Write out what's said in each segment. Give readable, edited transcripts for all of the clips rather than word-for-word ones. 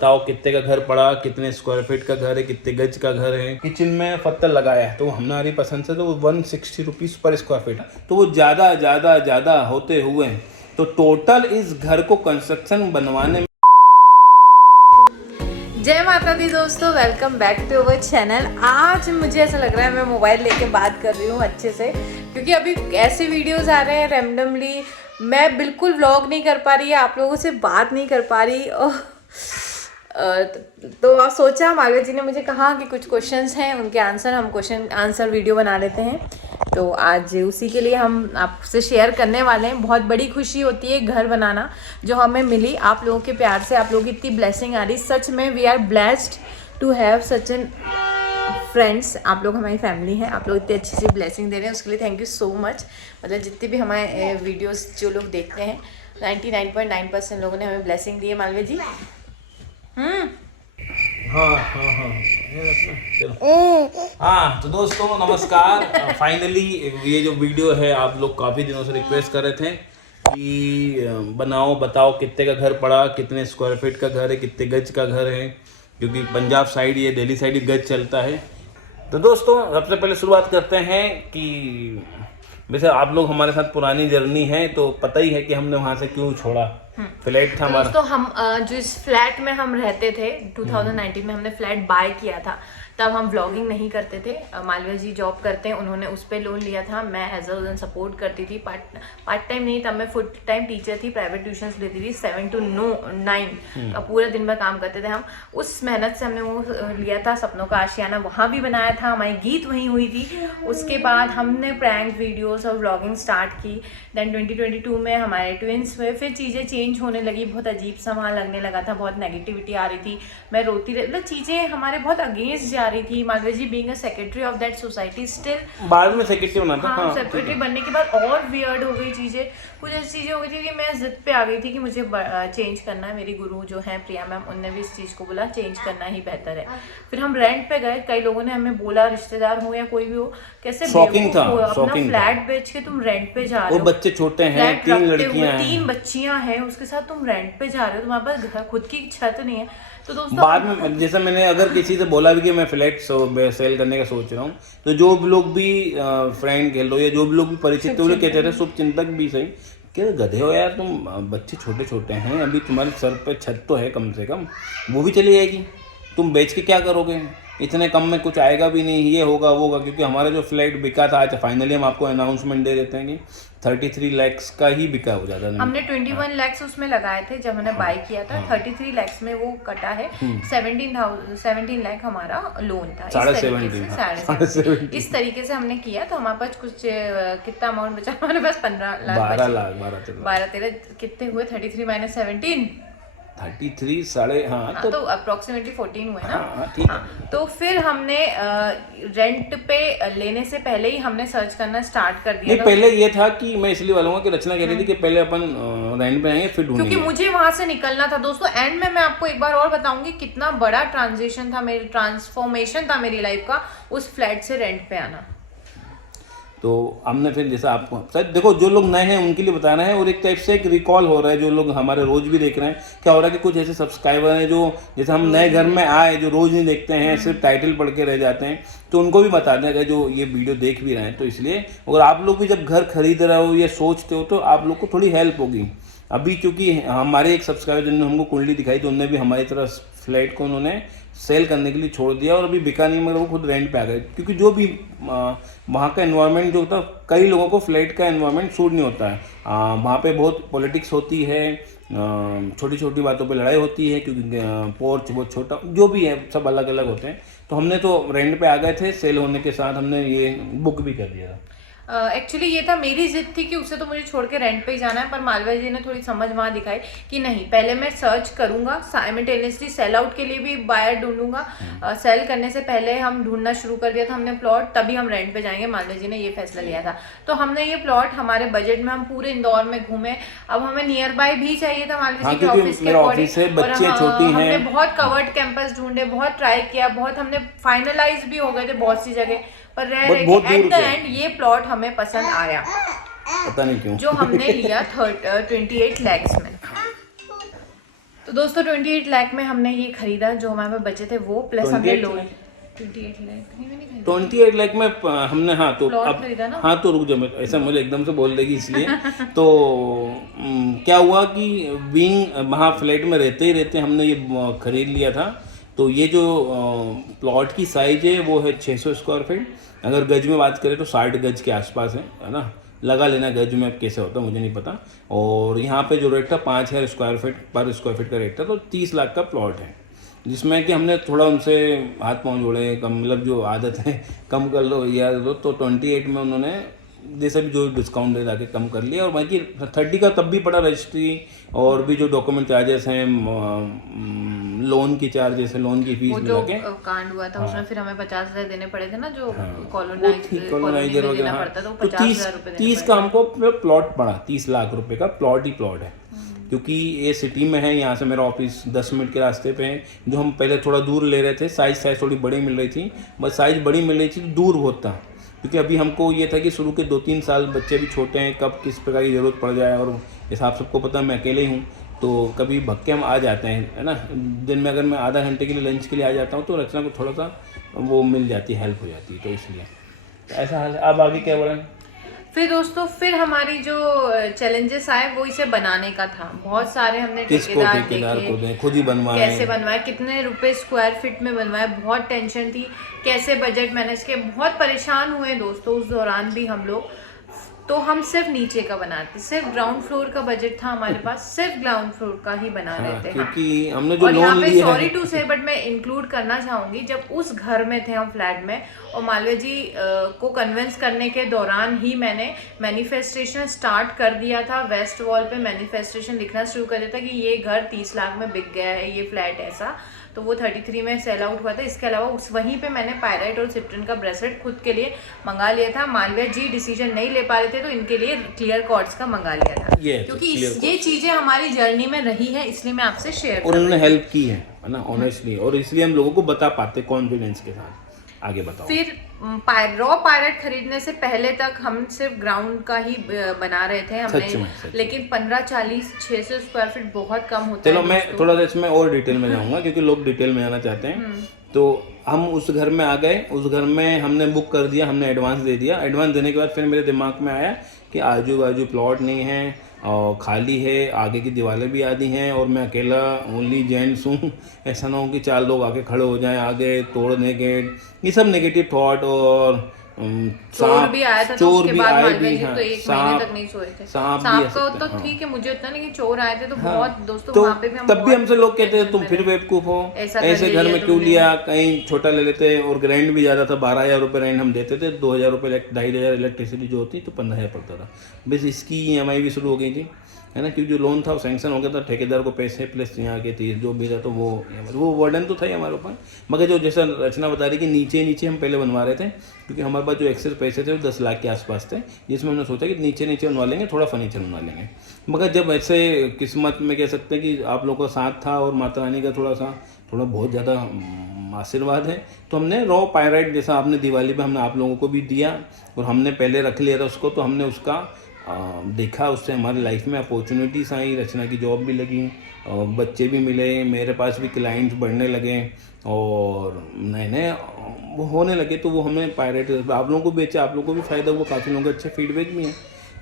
बताओ कितने का घर पड़ा, कितने स्क्वायर फीट का घर है, कितने गज का घर है। किचन में पत्थर लगाया है तो हमारी पसंद से तो वो 160 रुपीज़ पर स्क्वायर फीट, तो वो ज़्यादा होते हुए तो टोटल इस घर को कंस्ट्रक्शन बनवाने में। जय माता दी दोस्तों, welcome back to our channel. आज मुझे ऐसा लग रहा है मैं मोबाइल लेके बात कर रही हूँ अच्छे से, क्योंकि अभी ऐसे वीडियोस आ रहे हैं रैंडमली, मैं बिल्कुल व्लॉग नहीं कर पा रही, आप लोगों से बात नहीं कर पा रही। तो सोचा मालवा जी ने मुझे कहा कि कुछ क्वेश्चंस हैं, उनके आंसर, हम क्वेश्चन आंसर वीडियो बना लेते हैं। तो आज उसी के लिए हम आपसे शेयर करने वाले हैं। बहुत बड़ी खुशी होती है घर बनाना जो हमें मिली आप लोगों के प्यार से, आप लोगों की इतनी ब्लेसिंग आ रही। सच में we are blessed to have such an friends. आप लोग हमारी फैमिली हैं, आप लोग इतनी अच्छी सी ब्लेसिंग दे रहे हैं, उसके लिए थैंक यू सो मच। मतलब जितने भी हमारे वीडियोस जो लोग देखते हैं 99.9% लोगों ने हमें ब्लेसिंग दी है। मालवा जी हाँ तो दोस्तों नमस्कार। फाइनली ये जो वीडियो है आप लोग काफ़ी दिनों से रिक्वेस्ट कर रहे थे कि बताओ कितने का घर पड़ा, कितने स्क्वायर फीट का घर है, कितने गज का घर है, क्योंकि पंजाब साइड ये दिल्ली साइड ही गज चलता है। तो दोस्तों सबसे पहले शुरुआत करते हैं कि वैसे आप लोग हमारे साथ पुरानी जर्नी है तो पता ही है कि हमने वहाँ से क्यों छोड़ा। फ्लैट था हमारा। दोस्तों हम जो इस फ्लैट में हम रहते थे 2019 में हमने फ्लैट बाय किया था। तब हम व्लॉगिंग नहीं करते थे। मालवा जी जॉब करते हैं, उन्होंने उस पर लोन लिया था। मैं एज अ सपोर्ट करती थी, पार्ट टाइम नहीं, तब मैं फुल टाइम टीचर थी, प्राइवेट ट्यूशंस लेती थी। 7 to 9 का पूरा दिन भर काम करते थे हम। उस मेहनत से हमने वो लिया था। सपनों का आशियाना वहाँ भी बनाया था, हमारी गीत वहीं हुई थी। उसके बाद हमने प्रैंक वीडियोस और व्लॉगिंग स्टार्ट की। देन 2022 में हमारे ट्विंस हुए, फिर चीज़ें चेंज होने लगी, बहुत अजीब सा वहाँ लगने लगा था, बहुत नेगेटिविटी आ रही थी, मैं रोती रही, मतलब चीज़ें हमारे बहुत अगेंस्ट जा रही थी। Malwa ji being a secretary of that society still बाद में सेक्रेटरी बना था। हाँ, सेक्रेटरी बनने के बाद और वियर्ड हो गई चीज़ें। कुछ ऐसी चीज़ें हो गई थी कि मैं जिद पे आ गई थी कि मुझे चेंज करना है। मेरी गुरु जो है प्रिया मैम, उनने भी इस चीज़ को बोला चेंज करना ही बेहतर है। फिर हम रेंट पे गए। कई लोगों ने हमें बोला, रिश्तेदार हो या कोई भी हो, कैसे अपना फ्लैट बेच के तुम रेंट पे जा रहे हो, बच्चे छोटे हैं, 3 लड़कियां हैं, 3 बच्चियां हैं, उसके साथ तुम रेंट पे जा रहे हो, तुम्हारे पास खुद की छत नहीं है। तो दोस्तों बाद में जैसा मैंने अगर किसी से बोला भी कि मैं फ्लैट सेल करने का सोच रहा हूँ, तो जो भी लोग भी फ्रेंड कह लो या जो भी लोग भी परिचित थे वो लोग कहते थे, शुभ चिंतक भी सही, कि गधे हो यार तुम, बच्चे छोटे छोटे हैं, अभी तुम्हारे सर पे छत तो है कम से कम, वो भी चली जाएगी, तुम बेच के क्या करोगे, इतने कम में कुछ आएगा भी नहीं, ये होगा वो होगा। क्योंकि हमारा जो फ्लैट बिका था, आज फाइनली हम आपको अनाउंसमेंट दे देते हैं कि 33 लाख का ही बिका हो जाता है। हमने 21 लाख उसमें लगाए थे जब हमने बाय किया था। 33 लाख में वो कटा है। 17 लाख हमारा लोन था। इस तरीके से हमने किया। तो हमारे पास कुछ कितना अमाउंट बचा, हमारे पास 12 लाख 13 कितने हुए, 33 माइनस 17 33 साढ़े, हाँ तो अप्रोक्सीमेटली 14 हुए ना। ठीक। तो फिर हमने रेंट पे लेने से पहले ही हमने सर्च करना स्टार्ट कर दिया। पहले ये था कि मैं इसलिए वाला हूँ कि रचना कह रही थी कि पहले अपन रेंट पे आएंगे फिर ढूंढेंगे, क्योंकि मुझे वहां से निकलना था। दोस्तों एंड में मैं आपको एक बार और बताऊंगी कितना बड़ा ट्रांजिशन था, मेरी ट्रांसफॉर्मेशन था मेरी लाइफ का, उस फ्लैट से रेंट पे आना। तो हमने फिर जैसा आपको शायद देखो, जो लोग नए हैं उनके लिए बताना है, और एक टाइप से एक रिकॉल हो रहा है, जो लोग हमारे रोज भी देख रहे हैं, क्या हो रहा है कि कुछ ऐसे सब्सक्राइबर हैं जो जैसे हम नए घर में आए, जो रोज नहीं देखते हैं, सिर्फ टाइटल पढ़ के रह जाते हैं, तो उनको भी बता दें अगर जो ये वीडियो देख भी रहे हैं। तो इसलिए अगर आप लोग भी जब घर खरीद रहे हो या सोचते हो तो आप लोग को थोड़ी हेल्प होगी। अभी क्योंकि हमारे एक सब्सक्राइबर जिन्होंने हमको कुंडली दिखाई, तो उन्होंने भी हमारी तरह फ्लैट को उन्होंने सेल करने के लिए छोड़ दिया, और अभी बिका नहीं, मगर वो खुद रेंट पे आ गए। क्योंकि जो भी वहाँ का एनवायरनमेंट जो होता है, कई लोगों को फ्लैट का एनवायरनमेंट सूट नहीं होता है। वहाँ पे बहुत पॉलिटिक्स होती है, छोटी छोटी बातों पे लड़ाई होती है, क्योंकि पोर्च बहुत छोटा, जो भी है सब अलग अलग होते हैं। तो हमने तो रेंट पे आ गए थे, सेल होने के साथ हमने ये बुक भी कर दिया था। एक्चुअली ये था, मेरी जिद थी कि उसे तो मुझे छोड़ के रेंट पे ही जाना है, पर मालवा जी ने थोड़ी समझ वहाँ दिखाई कि नहीं, पहले मैं सर्च करूंगा, साइमल्टेनियसली सेल आउट के लिए भी बायर ढूंढूंगा। सेल करने से पहले हम ढूंढना शुरू कर दिया था हमने प्लॉट, तभी हम रेंट पे जाएंगे। मालवा जी ने ये फैसला लिया था। तो हमने ये प्लॉट हमारे बजट में, हम पूरे इंदौर में घूमे। अब हमें नियर बाय भी चाहिए था मालवा जी के ऑफिस के अकॉर्डिंग। हमने बहुत कवर्ड कैंपस ढूंढे, बहुत ट्राई किया, बहुत हमने फाइनलाइज भी हो गए थे बहुत सी जगह, पर एट द एंड ये प्लॉट हमें पसंद आया, पता नहीं क्यों, जो हमने लिया 28 लाख में। तो दोस्तों 28 लाख में हमने ये खरीदा, जो हमारे पास बचे थे वो, प्लस हमने 28 लोन। लाख? 28 लाख नहीं, मैंने खरीदा 28 लाख में हमने, हाँ तो प्लॉट अब, खरीदा ना। हाँ तो रुक जाओ, मैं ऐसा मुझे एकदम से बोल देगी इसलिए तो क्या हुआ कि बीइंग वहाँ फ्लैट में रहते ही रहते हमने ये खरीद लिया था। तो ये जो प्लॉट की साइज है वो है 600 स्क्वायर फीट। अगर गज में बात करें तो 60 गज के आसपास है ना। लगा लेना गज में, अब कैसे होता है मुझे नहीं पता। और यहाँ पे जो रेट था 5000 स्क्वायर फीट पर स्क्वायर फीट का रेट था, तो 30 लाख का प्लॉट है। जिसमें कि हमने थोड़ा उनसे हाथ पाँव जोड़े, कम मतलब जो आदत है कम कर लो या दो, तो 28 में उन्होंने जैसे भी जो डिस्काउंट दे के कम कर लिया। और बाकी 30 का तब भी पड़ा रजिस्ट्री और भी जो डॉक्यूमेंट चार्जेस हैं, लोन की चार्जेस है, लोन की फीस वो मिला जो के। कांड हुआ था उसमें फिर हमें 50,000 देने पड़े थे ना, जो कॉलोनाइजर कॉलोनाइजर वगैरह, देना हाँ। पड़ता था, वो तो 50,000 रुपए देने 30 का हमको प्लॉट पड़ा, 30 लाख रुपए का प्लॉट ही प्लॉट है। क्योंकि ये सिटी में है, यहाँ से मेरा ऑफिस 10 मिनट के रास्ते पे है। जो हम पहले थोड़ा दूर ले रहे थे, साइज़ थोड़ी बड़ी मिल रही थी, बस साइज़ बड़ी मिल रही थी तो दूर बहुत था। क्योंकि अभी हमको ये था कि शुरू के 2-3 साल बच्चे भी छोटे हैं, कब किस प्रकार की ज़रूरत पड़ जाए। और जैसा आप सबको पता है मैं अकेले ही हूँ, तो कभी भक्के हम आ जाते हैं, है ना। दिन में अगर मैं आधा घंटे के लिए लंच के लिए आ जाता हूँ तो रचना को थोड़ा सा वो मिल जाती है, हेल्प हो जाती है, तो इसलिए ऐसा हाल है। अब आगे क्या बोलें? फिर दोस्तों, फिर हमारी जो चैलेंजेस आए वो इसे बनाने का था। बहुत सारे हमने किसको ठेकेदार को दें, खुद ही बनवाएं, कैसे बनवाए, कितने रुपए स्क्वायर फीट में बनवाए, बहुत टेंशन थी, कैसे बजट मैनेज किए, बहुत परेशान हुए दोस्तों उस दौरान भी हम लोग। तो हम सिर्फ नीचे का बनाते, सिर्फ ग्राउंड फ्लोर का बजट था हमारे पास, सिर्फ ग्राउंड फ्लोर का ही बना रहे थे। क्योंकि हमने जो और यहाँ लोन पे लिया सॉरी है, टू से बट मैं इंक्लूड करना चाहूंगी, जब उस घर में थे हम फ्लैट में, और मालवीय जी को कन्विंस करने के दौरान ही मैंने मैनिफेस्टेशन स्टार्ट कर दिया था। वेस्ट वॉल पे मैनिफेस्टेशन लिखना शुरू कर दिया था कि ये घर 30 लाख में बिक गया है, ये फ्लैट ऐसा। तो वो 33 में सेल आउट हुआ था। इसके अलावा उस वहीं पे मैंने पायराइट और सिट्रिन का ब्रेसलेट खुद के लिए मंगा लिया था। मालवीय जी डिसीजन नहीं ले पा रहे थे तो इनके लिए क्लियर कॉर्ड्स का मंगा लिया था, क्योंकि ये चीजें हमारी जर्नी में रही है, इसलिए मैं आपसे शेयर और उन्होंने हेल्प की है ना, ऑनेस्टली। और इसलिए हम लोगों को बता पाते कॉन्फिडेंस के साथ। आगे बताओ। फिर रॉ पायरेट खरीदने से पहले तक हम सिर्फ ग्राउंड का ही बना रहे थे हमने, सच में। लेकिन 15-40-600 स्क्वायर फीट बहुत कम होता है। चलो मैं थोड़ा सा इसमें और डिटेल में जाऊंगा, क्योंकि लोग डिटेल में जाना चाहते हैं। तो हम उस घर में आ गए, उस घर में हमने बुक कर दिया, हमने एडवांस दे दिया। एडवांस देने के बाद फिर मेरे दिमाग में आया कि आजू बाजू प्लॉट नहीं है और खाली है, आगे की दीवारें भी आधी हैं और मैं अकेला ओनली जेंट्स हूँ। ऐसा ना हो कि 4 लोग आके खड़े हो जाएं आगे, तोड़ने के, ये सब नेगेटिव थॉट। और चोर भी आया था, तो उसके बाद मालवीय जी हाँ, तो 1 महीने तक नहीं सोए थे। सांप का तो ठीक है, मुझे उतना नहीं कि चोर आए थे तो बहुत दोस्तों तो वहाँ पे भी हम तब भी हमसे लोग कहते हैं तुम फिर बेवकूफ हो, ऐसे घर में क्यों लिया, कहीं छोटा ले लेते। और रेंट भी ज़्यादा था, 12,000 रुपये रेंट हम देते थे, 2,000 रुपये 2,500 इलेक्ट्रिसिटी जो होती तो 15,000 पड़ता था। बस इसकी EMI भी शुरू हो गई थी, है ना। क्योंकि जो लोन था वो सैंक्शन हो गया था, ठेकेदार को पैसे प्लस यहाँ के 30 जो भी था, तो वो वर्डन तो था ही हमारे ऊपर। मगर जो जैसा रचना बता रही कि नीचे नीचे हम पहले बनवा रहे थे, क्योंकि हमारे पास जो एक्सेस पैसे थे वो 10 लाख के आसपास थे, जिसमें हमने सोचा कि नीचे नीचे बनवा लेंगे, थोड़ा फर्नीचर बनवा लेंगे। मगर जब ऐसे किस्मत में कह सकते हैं कि आप लोगों का साथ था और माता रानी का थोड़ा बहुत ज़्यादा आशीर्वाद है, तो हमने रॉ पायराइट जैसा आपने दिवाली पे हमने आप लोगों को भी दिया और हमने पहले रख लिया था उसको। तो हमने उसका देखा, उससे हमारी लाइफ में अपॉर्चुनिटीज़ आई, रचना की जॉब भी लगी, बच्चे भी मिले, मेरे पास भी क्लाइंट्स बढ़ने लगे और नए नए वो होने लगे। तो वो हमें पायरेट आप लोगों को बेचा, आप लोगों को भी फ़ायदा हुआ, काफ़ी लोगों के अच्छे फीडबैक भी हैं।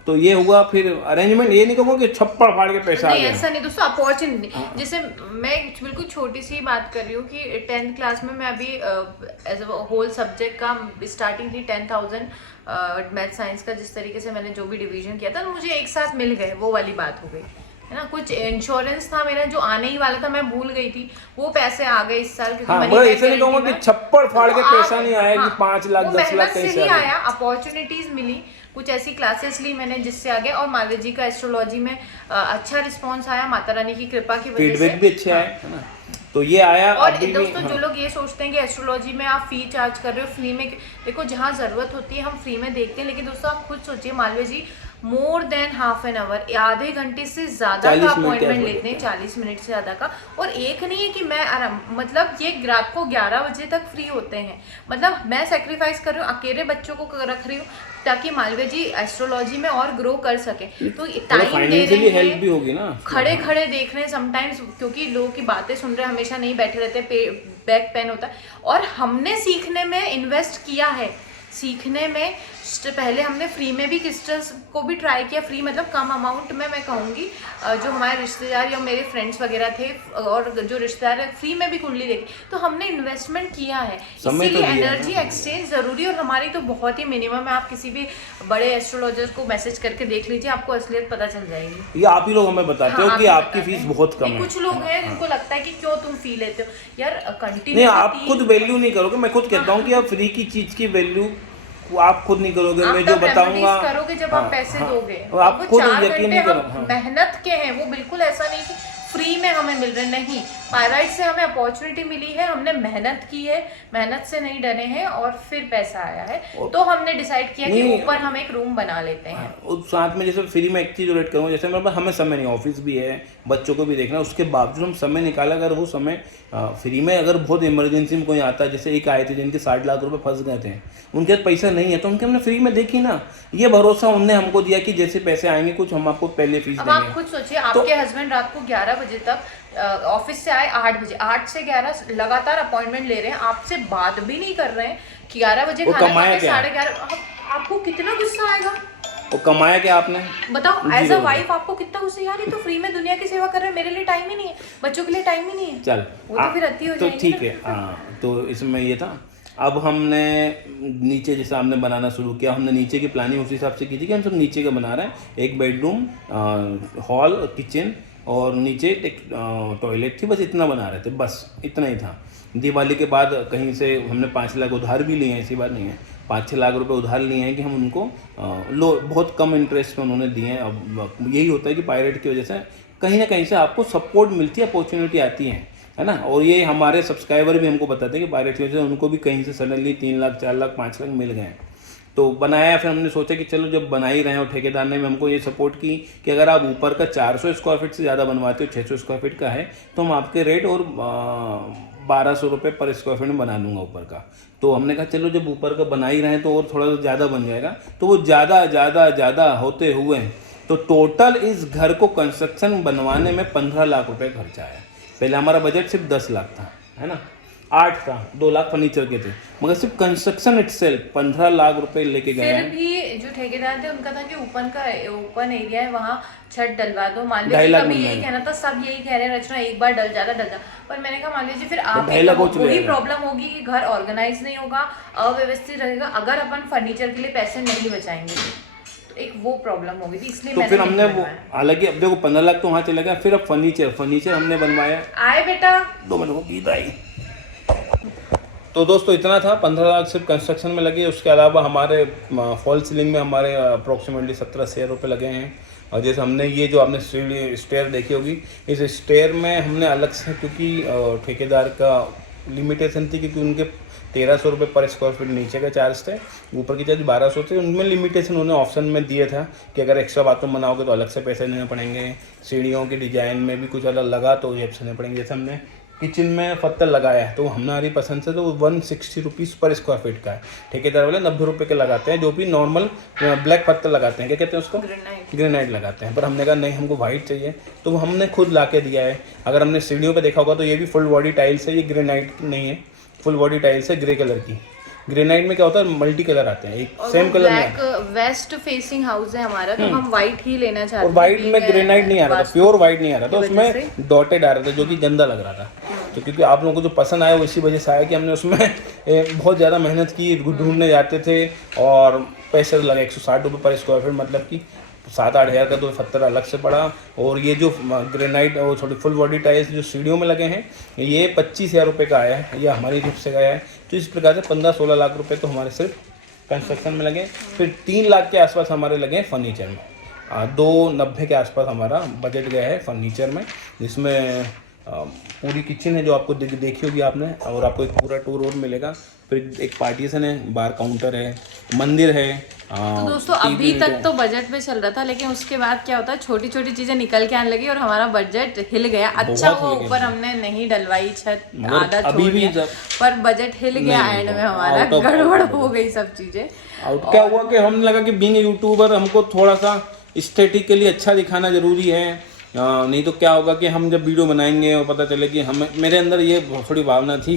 तो ये हुआ। फिर अरेंजमेंट ये नहीं कहूँगा कि छप्पड़ फाड़ के पैसा आ नहीं, गया, ऐसा नहीं दोस्तों, अपॉर्चुनिटी। जैसे मैं बिल्कुल छोटी सी बात कर रही हूँ कि 10th क्लास में मैं अभी एज अ होल सब्जेक्ट का स्टार्टिंग थी 10,000 मैथ साइंस का, जिस तरीके से मैंने जो भी डिवीजन किया था तो मुझे एक साथ मिल गए, वो वाली बात हो गई है ना। कुछ इंश्योरेंस था मेरा जो आने ही वाला था, मैं भूल गई थी, वो पैसे आ गए इस साल, क्योंकि हाँ, ऐसे नहीं कहूँगा कि छप्पड़ फाड़ के पैसा नहीं आया कि 5 लाख 10 लाख से कैसे ही आया। अपॉर्चुनिटीज मिली, कुछ ऐसी क्लासेस ली मैंने जिससे आगे, और मालवीय जी का एस्ट्रोलॉजी में अच्छा रिस्पांस आया, माता रानी की कृपा की वजह से फीडबैक भी अच्छे आए, है ना। तो ये आया। और अभी दोस्तों भी, जो लोग ये सोचते हैं कि एस्ट्रोलॉजी में आप फी चार्ज कर रहे हो, फ्री में, देखो जहाँ जरूरत होती है हम फ्री में देखते हैं, लेकिन दोस्तों आप खुद सोचिए, Malviya ji more than half an hour, आधे घंटे से ज्यादा का अपॉइंटमेंट लेते हैं, 40 मिनट से ज्यादा का। और एक नहीं है कि मैं मतलब ये रात को 11 बजे तक फ्री होते हैं। मतलब मैं सेक्रीफाइस कर रही हूँ, अकेले बच्चों को रख रही हूँ ताकि मालवीय जी एस्ट्रोलॉजी में और ग्रो कर सके। तो टाइम दे रहे हैं, भी होगी ना, खड़े खड़े देख रहे हैं समटाइम्स, क्योंकि लोगों की बातें सुन रहे हैं, हमेशा नहीं बैठे रहते, बैक पेन होता है। और हमने सीखने में इन्वेस्ट किया है, सीखने में पहले हमने फ्री में भी क्रिस्टल्स को भी ट्राई किया, फ्री मतलब कम अमाउंट में मैं कहूँगी। जो हमारे रिश्तेदार या मेरे फ्रेंड्स वगैरह थे और जो रिश्तेदार है फ्री में भी कुंडली देखी, तो हमने इन्वेस्टमेंट किया है। इसीलिए एनर्जी एक्सचेंज जरूरी, और हमारी तो बहुत ही मिनिमम है। आप किसी भी बड़े एस्ट्रोलॉजर को मैसेज करके देख लीजिए, आपको असलियत पता चल जाएगी। ये आप ही लोग हमें बताते हो कि आपकी फीस बहुत कम है। कुछ लोग हैं जिनको लगता है कि क्यों तुम फी लेते हो यार, कंटिन्यू नहीं, आप खुद वैल्यू नहीं करोगे। मैं खुद कहता हूँ कि आप फ्री की चीज की वैल्यू आप खुद नहीं करोगे, मैं जो बताऊंगा करोगे जब आप पैसे दोगे। आप खुद यकीन नहीं करोगे। मेहनत के हैं वो, बिल्कुल ऐसा नहीं कि फ्री में हमें मिल रहे, नहीं। पायराइट से हमें अपॉर्चुनिटी मिली है, हमने मेहनत की है, मेहनत से नहीं डरे हैं और फिर पैसा आया है। तो हमने डिसाइड किया कि ऊपर हम एक रूम बना लेते हैं। और साथ में जैसे फ्री में एक चीज रेट करूँगा, जैसे मेरे पास हमें समय नहीं, ऑफिस भी है, बच्चों को भी देखना, उसके बावजूद हम समय निकाला। अगर वो समय फ्री में, अगर बहुत इमरजेंसी में कोई आता है, जैसे एक आए थे जिनके 60 लाख रुपए फंस गए थे, उनके पास पैसा नहीं है, तो उनके हमने फ्री में देखी ना। ये भरोसा उनने हमको दिया कि जैसे पैसे आएंगे कुछ हम आपको पहले फीस देंगे। आप खुद सोचिए, आपके हस्बैंड रात को 11 बजे तक ऑफिस से आए, 8 बजे, 8 से 11 लगातार अपॉइंटमेंट ले रहे हैं, आपसे बात भी नहीं कर रहे हैं, 11 बजे खाना खा के 11:30, आपको कितना गुस्सा आएगा? वो कमाया क्या आपने बताओ? एज अ वाइफ आपको कितना गुस्सा, यार ये तो फ्री में दुनिया की सेवा कर रहे हैं, मेरे लिए टाइम ही नहीं है, बच्चों के लिए टाइम ही नहीं है। चल वो तो फिर अति हो जाएगी। तो ठीक है, हाँ। तो इसमें ये था। अब हमने नीचे जैसे हमने बनाना शुरू किया, हमने नीचे की प्लानिंग उस हिसाब से की थी कि हम सब नीचे का बना रहे हैं। एक बेडरूम, हॉल, किचन और नीचे एक टॉयलेट थी, बस इतना बना रहे थे, बस इतना ही था। दिवाली के बाद कहीं से हमने 5 लाख उधार भी लिए हैं, ऐसी बात नहीं है, 5-6 लाख रुपए उधार लिए हैं कि हम उनको बहुत कम इंटरेस्ट में उन्होंने दिए हैं। अब यही होता है कि पायरेट की वजह से कहीं ना कहीं से आपको सपोर्ट मिलती है, अपॉर्चुनिटी आती है ना। और ये हमारे सब्सक्राइबर भी हमको बताते हैं कि पायरेट की वजह से उनको भी कहीं से सडनली 3 लाख, 4 लाख, 5 लाख मिल गए हैं। तो बनाया, फिर हमने सोचा कि चलो जब बना ही रहे हैं, और ठेकेदार ने भी हमको ये सपोर्ट की कि अगर आप ऊपर का 400 स्क्वायर फीट से ज़्यादा बनवाते हो, 600 स्क्वायर फीट का है, तो हम आपके रेट और 1200 रुपये पर स्क्वायर फीट में बना दूंगा ऊपर का। तो हमने कहा चलो जब ऊपर का बना ही रहे हैं तो और थोड़ा ज़्यादा बन जाएगा। तो वो ज़्यादा होते हुए तो टोटल इस घर को कंस्ट्रक्शन बनवाने में 15 लाख रुपए खर्चा आया। पहले हमारा बजट सिर्फ 10 लाख था, है ना, 8 था, 2 लाख फर्नीचर के थे, मगर सिर्फ कंस्ट्रक्शन इटसेल्फ 15 लाख रुपए लेके गए हैं। फिर भी जो ठेकेदार थे उनका था कि ओपन एरिया है, वहाँ छत डलवा दो। मालवीय जी का भी यही कहना था, सब यही कह रहे हैं रचना एक बार डल जाता। पर मैंने कहा मालवीय जी फिर आप वही प्रॉब्लम होगी कि घर ऑर्गेनाइज नहीं होगा, अव्यवस्थित रहेगा, अगर अपन फर्नीचर के लिए पैसे नहीं बचाएंगे तो एक वो प्रॉब्लम होगी थी। इसलिए तो फिर हमने वो, हालांकि अब देखो 15 लाख तो वहाँ चला गया। फिर अब फर्नीचर हमने बनवाया। आए बेटा 2 मिनट को गीत आई। तो दोस्तों इतना था, 15 लाख सिर्फ कंस्ट्रक्शन में लगे। उसके अलावा हमारे फॉल सीलिंग में हमारे अप्रोक्सीमेटली 17,000 रुपये लगे हैं। और जैसे हमने ये जो आपने स्टेयर देखी होगी, इस स्टेयर में हमने अलग से, क्योंकि ठेकेदार का लिमिटेशन थी, क्योंकि उनके 1300 रुपये पर स्क्वायर फीट नीचे का चार्ज थे, ऊपर की चार्ज 1200 थे। उनमें लिमिटेशन उन्होंने ऑप्शन में दिया था कि अगर एक्स्ट्रा बाथरूम बनाओगे तो अलग से पैसे देने पड़ेंगे, सीढ़ियों की डिजाइन में भी कुछ अलग लगा तो ये देने पड़ेंगे। जैसे हमने किचन में पत्थर लगाया है तो हमारी पसंद से तो 160 रुपीज़ पर स्क्वायर फीट का है। ठेकेदार वाले 90 रुपये के लगाते हैं, जो भी नॉर्मल ब्लैक पत्थर लगाते हैं, क्या कहते हैं उसको, ग्रेनाइट लगाते हैं। पर हमने कहा नहीं, हमको वाइट चाहिए, तो वो हमने खुद ला के दिया है। अगर हमने सीढ़ियों पे देखा होगा तो ये भी फुल बॉडी टाइल्स है, ये ग्रेनाइट नहीं है, फुल बॉडी टाइल्स है ग्रे कलर की। ग्रेनाइट में क्या होता है, मल्टी कलर आते हैं, एक सेम कलर नहीं। वेस्ट फेसिंग हाउस है हमारा, तो हम व्हाइट ही लेना चाहते हैं। और व्हाइट में ग्रेनाइट नहीं आ रहा था, प्योर व्हाइट नहीं आ रहा था, उसमें डॉटेड आ रहा था, जो कि गंदा लग रहा था। तो क्योंकि आप लोगों को जो पसंद आया वो इसी वजह से आया कि हमने उसमें बहुत ज़्यादा मेहनत की, ढूंढने जाते थे और पैसे लगे 160 रुपये पर स्क्वायर फीट, मतलब कि 7-8 हज़ार का तो पत्थर अलग से पड़ा। और ये जो ग्रेनाइट और थोड़ी फुल बॉडी टाइल्स जो सीढ़ियों में लगे हैं, ये 25,000 रुपये का आया है, ये हमारी तरफ से गया है। तो इस प्रकार से 15-16 लाख रुपए तो हमारे सिर्फ कंस्ट्रक्शन में लगे। फिर 3 लाख के आसपास हमारे लगे हैं फर्नीचर में। 290 के आसपास हमारा बजट गया है फर्नीचर में, जिसमें पूरी किचन है जो आपको देखी होगी आपने, और आपको एक पूरा टूर और मिलेगा। फिर एक पार्टीशन है, बार काउंटर है, मंदिर है। तो दोस्तों अभी तक तो बजट में चल रहा था, लेकिन उसके बाद क्या होता है, छोटी छोटी चीजें निकल के आने लगी और हमारा बजट हिल गया। अच्छा वो ऊपर हमने नहीं डलवाई छत, आधा छोड़ दिया, पर बजट हिल गया एंड में हमारा, गड़बड़ हो गई सब चीजें। आउट क्या हुआ कि हमने लगा कि बीइंग यूट्यूबर हमको थोड़ा सा एस्थेटिकली अच्छा दिखाना जरूरी है, नहीं तो क्या होगा कि हम जब वीडियो बनाएंगे और पता चले कि हमें, मेरे अंदर ये थोड़ी भावना थी।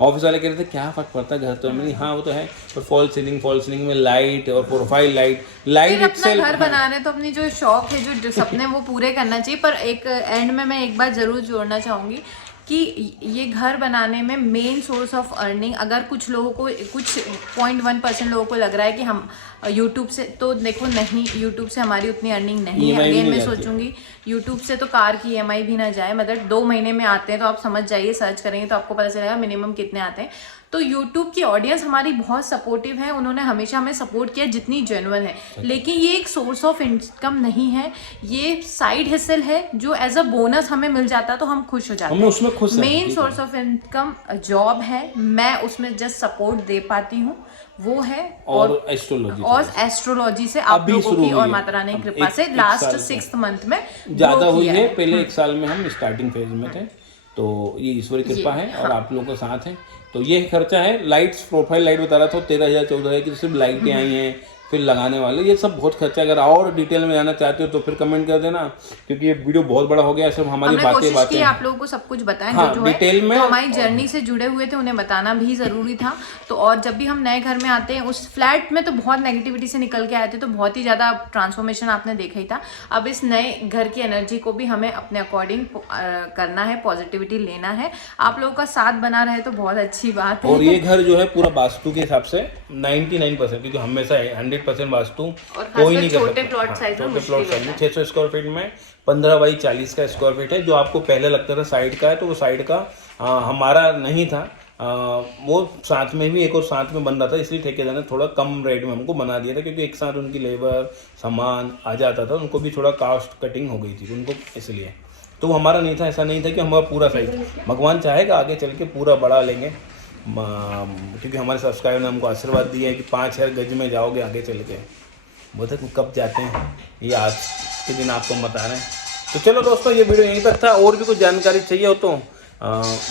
ऑफिस वाले कह रहे थे क्या फर्क पड़ता है घर तो, मैंने हाँ वो तो है, पर फॉल सीलिंग में लाइट और प्रोफाइल लाइट अपना घर बना रहे तो अपनी जो शौक है, जो सपने, वो पूरे करना चाहिए। पर एक एंड में मैं एक बात जरूर जोड़ना चाहूंगी कि ये घर बनाने में मेन सोर्स ऑफ अर्निंग, अगर कुछ लोगों को, कुछ 0.1% लोगों को लग रहा है कि हम यूट्यूब से, तो देखो नहीं, यूट्यूब से हमारी उतनी अर्निंग नहीं है। अगेन मैं सोचूंगी यूट्यूब से तो कार की EMI भी ना जाए, मतलब 2 महीने में आते हैं, तो आप समझ जाइए, सर्च करेंगे तो आपको पता चलेगा मिनिमम कितने आते हैं। तो यूट्यूब की ऑडियंस हमारी बहुत सपोर्टिव है, उन्होंने हमेशा हमें सपोर्ट किया जितनी जेन्युइन है, लेकिन ये एक सोर्स ऑफ इनकम नहीं है, ये साइड हिसल है जो एज अ बोनस हमें मिल जाता तो हम खुश हो जाते हैं। उसमें खुश हैं। Main source of income job है, मैं उसमें जस्ट सपोर्ट दे पाती हूँ, वो है और एस्ट्रोलॉजी से आप लोगों की और माता रानी की कृपा से लास्ट 6th मंथ में ज्यादा हुई है। पहले 1 साल में हम स्टार्टिंग फेज में थे, तो ये ईश्वर की कृपा है और आप लोगों के साथ है। तो ये खर्चा है। लाइट्स, प्रोफाइल लाइट बता रहा था 13,000 14,000 की सिर्फ लाइटें आई हैं, फिर लगाने वाले, ये सब बहुत खर्चा। अगर और डिटेल में जाना चाहते हो तो फिर कमेंट कर देना, क्योंकि ये वीडियो बहुत बड़ा हो गया, सब हमारी बातें आप लोगों को सब कुछ बताएं, हाँ, जो डिटेल में, तो हमारी जर्नी से जुड़े हुए थे उन्हें बताना भी जरूरी था। तो और जब भी हम नए घर में आते हैं, उस फ्लैट में तो बहुत नेगेटिविटी से निकल के आए थे, तो बहुत ही ज्यादा ट्रांसफॉर्मेशन आपने देखा ही था। अब इस नए घर की एनर्जी को भी हमें अपने अकॉर्डिंग करना है, पॉजिटिविटी लेना है। आप लोगों का साथ बना रहे तो बहुत अच्छी बात है। और ये घर जो है पूरा वास्तु के हिसाब से 99%, क्योंकि हमेशा 100% वास्तु कोई नहीं कर सकता। छोटे प्लॉट साइज में 600 स्क्वायर फीट में 15 बाई 40 का स्क्वायर फीट है। जो आपको पहले लगता था साइड का है, तो वो साइड का हमारा नहीं था, वो साथ में भी एक और साथ में बन रहा था, इसलिए ठेकेदार ने थोड़ा कम रेट में हमको बना दिया था, क्योंकि एक साथ उनकी लेबर सामान आ जाता था, उनको भी थोड़ा कास्ट कटिंग हो गई थी उनको, इसलिए। तो वो हमारा नहीं था, ऐसा नहीं था कि हमारा पूरा साइज, भगवान चाहेगा आगे चल के पूरा बड़ा लेंगे, क्योंकि हमारे सब्सक्राइबर ने हमको आशीर्वाद दिया है कि 5,000 गज में जाओगे आगे चल के। बोलते कब जाते हैं, ये आज के दिन आपको बता रहे हैं। तो चलो दोस्तों, ये वीडियो यहीं तक था। और भी कुछ जानकारी चाहिए हो तो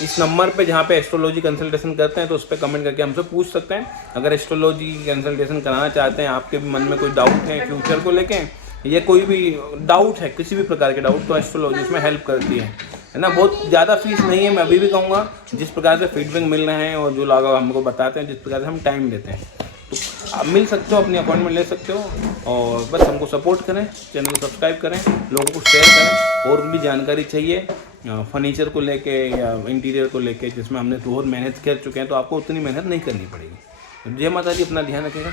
इस नंबर पे, जहाँ पे एस्ट्रोलॉजी कंसल्टेशन करते हैं, तो उस पर कमेंट करके हमसे पूछ सकते हैं। अगर एस्ट्रोलॉजी कंसल्टेशन कराना चाहते हैं, आपके भी मन में कोई डाउट है फ्यूचर को लेके, या कोई भी डाउट है, किसी भी प्रकार के डाउट, तो एस्ट्रोलॉजी उसमें हेल्प करती है ना। बहुत ज़्यादा फीस नहीं है, मैं अभी भी कहूँगा, जिस प्रकार से फीडबैक मिल रहे हैं और जो लोग हमको बताते हैं, जिस प्रकार से हम टाइम देते हैं, तो आप मिल सकते हो, अपनी अपॉइंटमेंट ले सकते हो। और बस हमको सपोर्ट करें, चैनल को सब्सक्राइब करें, लोगों को शेयर करें। और भी जानकारी चाहिए फर्नीचर को लेके या इंटीरियर को लेके, जिसमें हमने बहुत मेहनत कर चुके हैं, तो आपको उतनी मेहनत नहीं करनी पड़ेगी। जय माता दी, अपना ध्यान रखिएगा।